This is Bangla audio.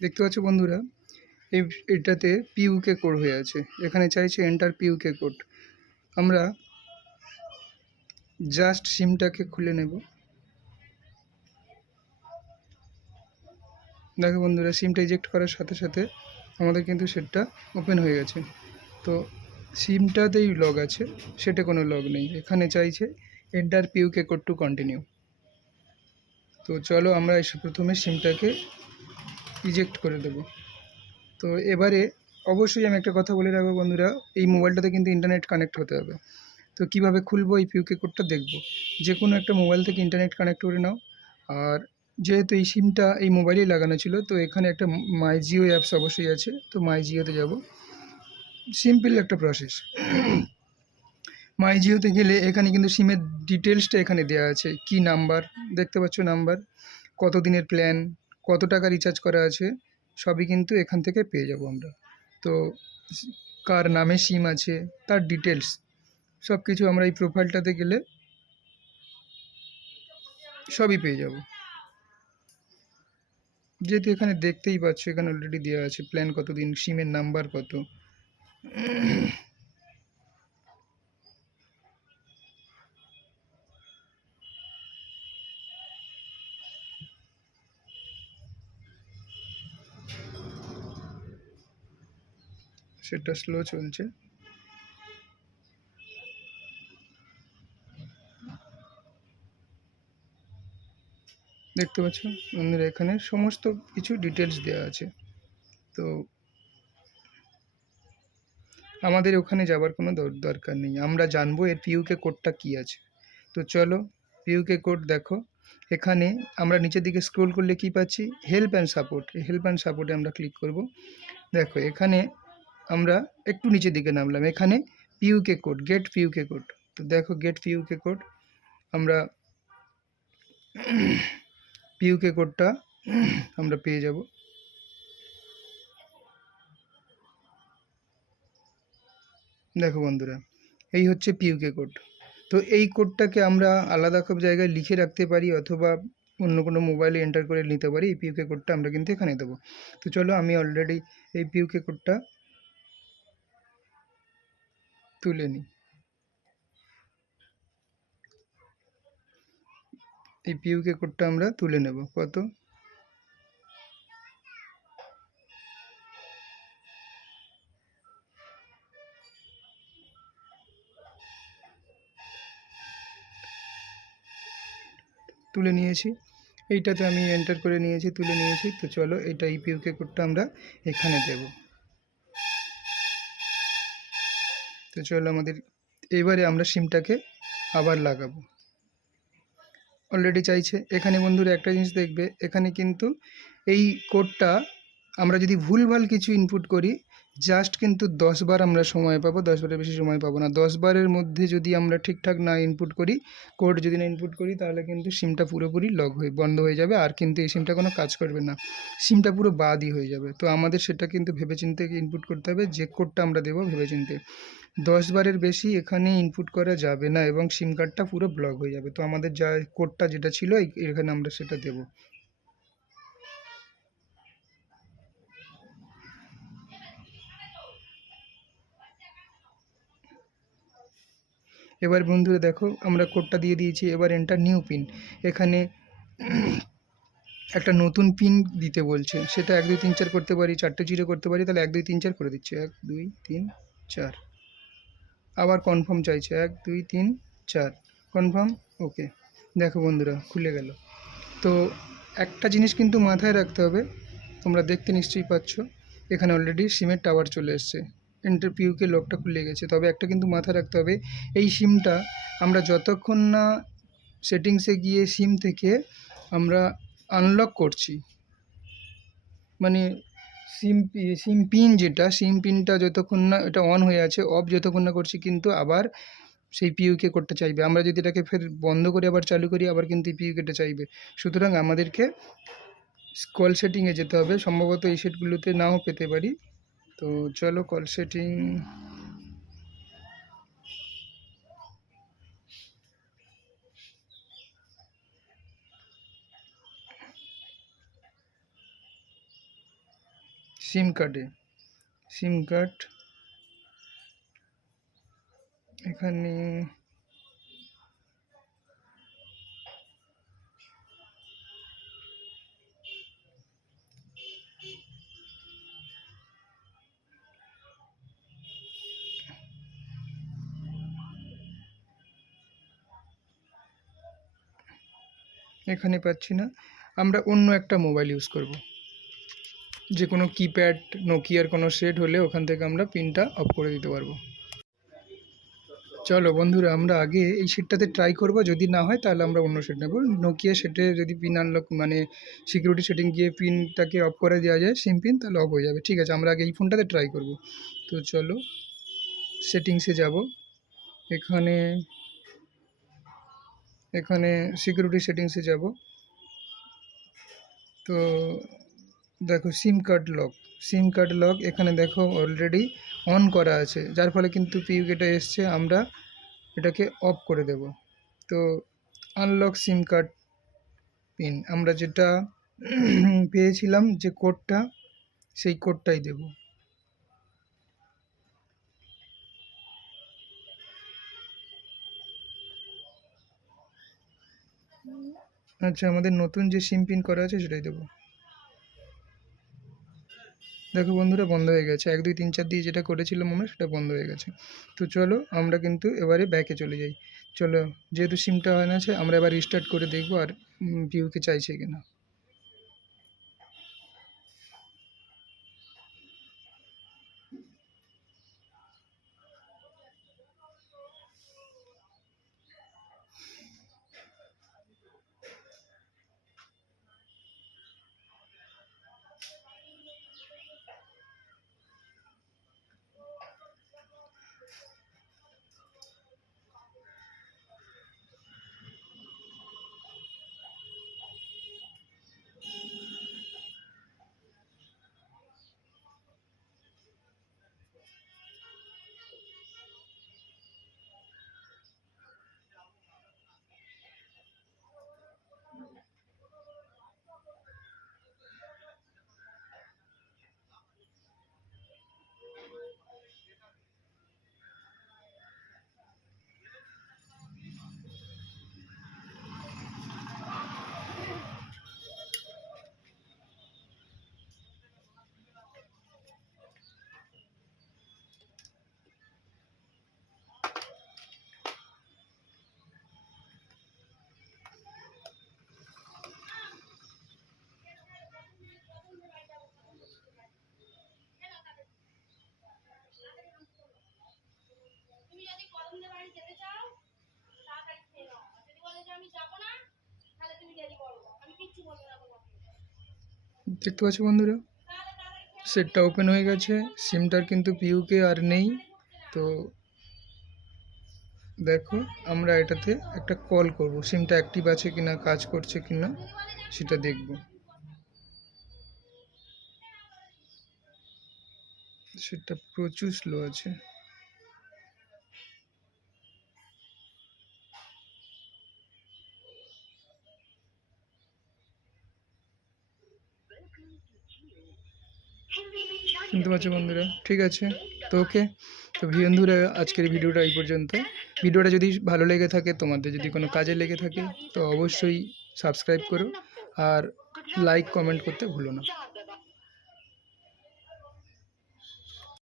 দেখতে পাচ্ছ বন্ধুরা, এটাতে পিইউকে কোড হয়ে আছে। এখানে চাইছে এন্টার পিইউকে কোড। আমরা জাস্ট সিমটাকে খুলে নেব। দেখো বন্ধুরা, সিমটা ইজেক্ট করার সাথে সাথে আমাদের কিন্তু সেটটা ওপেন হয়ে গেছে। তো সিমটাতেই লগ আছে, সেটা কোনো লগ নেই। এখানে চাইছে এন্টার পিইউকে কোড টু কন্টিনিউ। তো চলো আমরা এসে প্রথমে সিমটাকে ইজেক্ট করে দেব। তো এবারে অবশ্যই আমি একটা কথা বলে রাখবো বন্ধুরা, এই মোবাইলটাতে কিন্তু ইন্টারনেট কানেক্ট হতে হবে। তো কিভাবে খুলবো এই পিইউকে কোডটা দেখব। যে কোনো একটা মোবাইল থেকে ইন্টারনেট কানেক্ট করে নাও। আর যেহেতু এই সিমটা এই মোবাইলেই লাগানো ছিল, তো এখানে একটা মাই জিও অ্যাপস অবশ্যই আছে। তো মাই জিওতে যাব। সিম্পল একটা প্রসেস। মাই জিওতে গেলে এখানে কিন্তু সিমের ডিটেলসটা এখানে দেওয়া আছে। কি নাম্বার দেখতে পাচ্ছ, নাম্বার, কত দিনের প্ল্যান, কত টাকা রিচার্জ করা আছে, সবই কিন্তু এখান থেকে পেয়ে যাব আমরা। তো কার নামে সিম আছে তার ডিটেলস সব কিছু আমরা এই প্রোফাইলটাতে গেলে সবই পেয়ে যাব। যেহেতু এখানে দেখতেই পাচ্ছ, এখানে অলরেডি দেওয়া আছে প্ল্যান কতদিন, সিমের নাম্বার কত। সেটা স্লো চলছে। দেখতে পাচ্ছ বন্ধুরা, এখানে সমস্ত কিছু ডিটেলস দেওয়া আছে। তো আমাদের ওখানে যাবার কোনো দরকার নেই, আমরা জানবো এর পিইউকে কোডটা কি আছে। তো চলো, পিইউকে কোড দেখো। এখানে আমরা নিচের দিকে স্ক্রোল করলে কি পাচ্ছি, হেল্প অ্যান্ড সাপোর্ট। এই হেল্প অ্যান্ড সাপোর্টে আমরা ক্লিক করব। দেখো এখানে আমরা একটু নিচের দিকে নামলাম, এখানে পিইউকে কোড, গেট পিইউকে কোড। তো দেখো গেট পিইউকে কোড, আমরা পিইউকে কোডটা আমরা পেয়ে যাব। দেখো বন্ধুরা, এই হচ্ছে পিইউকে কোড। তো এই কোডটাকে আমরা আলাদা সব জায়গায় লিখে রাখতে পারি, অথবা অন্য কোনো মোবাইলে এন্টার করে নিতে পারি। এই পিইউকে কোডটা আমরা কিন্তু এখানে দেবো। তো চলো, আমি অলরেডি এই পিইউকে কোডটা তুলে নিই। এই পিইউকে কোডটা আমরা তুলে নেব। কত, তুলে নিয়েছি। এইটাতে আমি এন্টার করে নিয়েছি, তুলে নিয়েছি। তো চলো, এটা এই পিইউকে কোডটা আমরা এখানে দেব। তো চলো, আমাদের এবারে আমরা সিমটাকে আবার লাগাবো। অলরেডি চাইছে। এখানে বন্ধুরা একটা জিনিস দেখবে, এখানে কিন্তু এই কোডটা আমরা যদি ভুলভাল কিছু ইনপুট করি, জাস্ট কিন্তু 10 বার আমরা সময় পাবো, 10 বারের বেশি সময় পাবো না। 10 বারের মধ্যে যদি আমরা ঠিকঠাক না ইনপুট করি, কোড যদি না ইনপুট করি, তাহলে কিন্তু সিমটা পুরোপুরি লক হয়ে বন্ধ হয়ে যাবে, আর কিন্তু এই সিমটা কোনো কাজ করবে না, সিমটা পুরো বাদই হয়ে যাবে। তো আমাদের সেটা কিন্তু ভেবেচিন্তে ইনপুট করতে হবে, যে কোডটা আমরা দেবো ভেবেচিন্তে। 10 বারের বেশি এখানে ইনপুট করা যাবে না, এবং সিম কার্ডটা পুরো ব্লক হয়ে যাবে। তো আমাদের যা কোডটা যেটা ছিল এখানে আমরা সেটা দেব। এবার বন্ধুরা দেখো, আমরা কোডটা দিয়ে দিয়েছি। এবার এন্টার নিউ পিন। এখানে একটা নতুন পিন দিতে বলছে, সেটা 1 2 3 4 করতে পারি, 4টে জিরো করতে পারি। তাহলে 1 2 3 4 করে দিচ্ছি, 1 2 3 4। আবার কনফার্ম চাইছে, 1 2 3 4, কনফার্ম, ওকে। দেখো বন্ধুরা, খুলে গেল। তো একটা জিনিস কিন্তু মাথায় রাখতে হবে, তোমরা দেখতে নিশ্চয়ই পাচ্ছ, এখানে অলরেডি সিমের টাওয়ার চলে এসছে, এন্টার পিইউকে লকটা খুলে গেছে। তবে একটা কিন্তু মাথায় রাখতে হবে, এই সিমটা আমরা যতক্ষণ না সেটিংসে গিয়ে সিম থেকে আমরা আনলক করছি, মানে সিম পিন, যেটা সিম পিনটা যতক্ষণ না এটা অন হয়ে আছে, অফ যতক্ষণ না করছি, কিন্তু আবার সেই পিইউকে করতে চাইবে। আমরা যদি এটাকে ফের বন্ধ করে আবার চালু করি, আবার কিন্তু এই পিইউকেটা চাইবে। সুতরাং আমাদেরকে কল সেটিংয়ে যেতে হবে, সম্ভবত এই সেটগুলোতে নাও পেতে পারি। তো চলো কল সেটিং, সিম কার্ডে, সিম কার্ড এখানে এখানে পাচ্ছি না, আমরা অন্য একটা মোবাইল ইউজ করব, যে কোনো কিপ্যাড নোকিয়ার কোনো সেট হলে ওখান থেকে আমরা পিনটা অফ করে দিতে পারবো। চলো বন্ধুরা, আমরা আগে এই সেটটাতে ট্রাই করব, যদি না হয় তাহলে আমরা অন্য সেট নেব। নোকিয়া সেটে যদি পিন আনলক মানে সিকিউরিটি সেটিং গিয়ে পিনটাকে অফ করে দেওয়া যায় সিম পিন, তাহলে অফ হয়ে যাবে। ঠিক আছে, আমরা আগে এই ফোনটাতে ট্রাই করব। তো চলো সেটিংসে যাব, এখানে এখানে সিকিউরিটি সেটিংসে যাব। তো দেখো সিম কার্ড লক এখানে দেখো অলরেডি অন করা আছে, যার ফলে কিন্তু পিউকেটা এসছে, আমরা এটাকে অফ করে দেব। তো আনলক সিম কার্ড পিন, আমরা যেটা পেয়েছিলাম যে কোডটা, সেই কোডটাই দেব। আচ্ছা, আমাদের নতুন যে সিম পিন করা আছে সেটাই দেব। দেখো বন্ধুরা, বন্ধ হয়ে গেছে, 1 2 3 4 দিয়ে যেটা করেছিলাম আমরা, সেটা বন্ধ হয়ে গেছে। তো চলো আমরা কিন্তু এবারে ব্যাকে চলে যাই। চলো, যেহেতু সিমটা অন আছে, আমরা এবার রিস্টার্ট করে দেখবো আর ভিউকে চাইছে কিনা। দেখতে পাচ্ছ বন্ধুরা, সেটটা ওপেন হয়ে গেছে, সিমটার কিন্তু পিউকে আর নেই। তো দেখো, আমরা এটাতে একটা কল করব, সিমটা অ্যাক্টিভ আছে কিনা, কাজ করছে কিনা সেটা দেখব। সেটা প্রচুর স্লো আছে। শুনতে পাচ্ছ বন্ধুরা? ঠিক আছে, তো ওকে। তো বন্ধুরা, আজকের ভিডিওটা এই পর্যন্ত। ভিডিওটা যদি ভালো লেগে থাকে, তোমাদের যদি কোনো কাজে লেগে থাকে, তো অবশ্যই সাবস্ক্রাইব করো আর লাইক কমেন্ট করতে ভুলো না।